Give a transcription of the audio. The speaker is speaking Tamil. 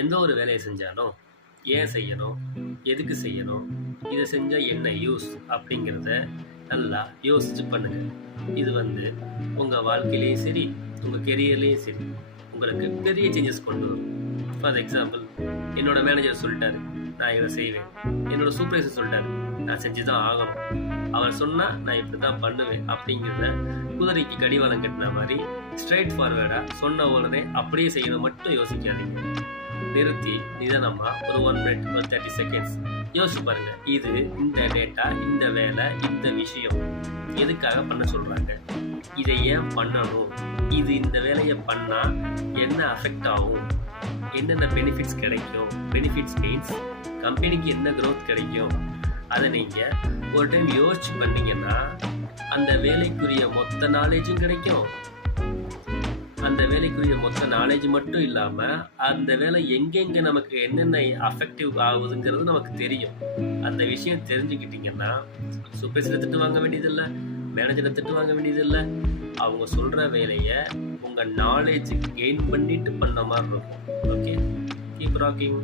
எந்த ஒரு வேலையை செஞ்சாலும் ஏன் செய்யணும், எதுக்கு செய்யணும், இதை செஞ்சால் என்ன யூஸ் அப்படிங்கிறத நல்லா யோசிச்சு பண்ணுங்க. இது உங்கள் வாழ்க்கையிலையும் சரி, உங்கள் கெரியர்லேயும் சரி, உங்களுக்கு பெரிய சேஞ்சஸ் கொண்டு வரும். ஃபார் எக்ஸாம்பிள், என்னோட மேனேஜர் சொல்லிட்டாரு நான் இதை செய்வேன், என்னோட சூப்பர்வைசர் சொல்லிட்டாரு நான் செஞ்சு தான் ஆகணும், அவர் சொன்னால் நான் இப்படி தான் பண்ணுவேன் அப்படிங்கிறத குதிரைக்கு கடிவாளம் கட்டின மாதிரி ஸ்ட்ரைட் ஃபார்வேர்டாக சொன்ன உடனே அப்படியே செய்யணும் மட்டும் யோசிக்காதீங்க. நிறுத்தி நிதானமாக ஒரு 1 மினிட் ஒரு 30 செகண்ட்ஸ் யோசிச்சு பாருங்க. இது இந்த டேட்டா, இந்த வேலை, இந்த விஷயம் எதுக்காக பண்ண சொல்கிறாங்க, இதை ஏன் பண்ணணும், இது இந்த வேலையை பண்ணால் என்ன அஃபெக்ட் ஆகும், என்னென்ன பெனிஃபிட்ஸ் கிடைக்கும், பெனிஃபிட்ஸ் மீன்ஸ் கம்பெனிக்கு என்ன க்ரோத் கிடைக்கும், அதை நீங்கள் ஒரு டைம் யோசிச்சு பண்ணீங்கன்னா அந்த வேலைக்குரிய மொத்த நாலேஜும் கிடைக்கும். அந்த வேலைக்குரிய மொத்த நாலேஜ் மட்டும் இல்லாமல் அந்த வேலை எங்கெங்கே நமக்கு என்னென்ன அஃபெக்டிவ் ஆகுதுங்கிறது நமக்கு தெரியும். அந்த விஷயம் தெரிஞ்சுக்கிட்டிங்கன்னா சூப்பர்வைசரை திட்டு வாங்க வேண்டியதில்லை, மேனேஜரை திட்டு வாங்க வேண்டியதில்லை. அவங்க சொல்கிற வேலையை உங்கள் நாலேஜ் கெயின் பண்ணிட்டு பண்ண மாதிரி இருக்கும். Okay, keep rocking.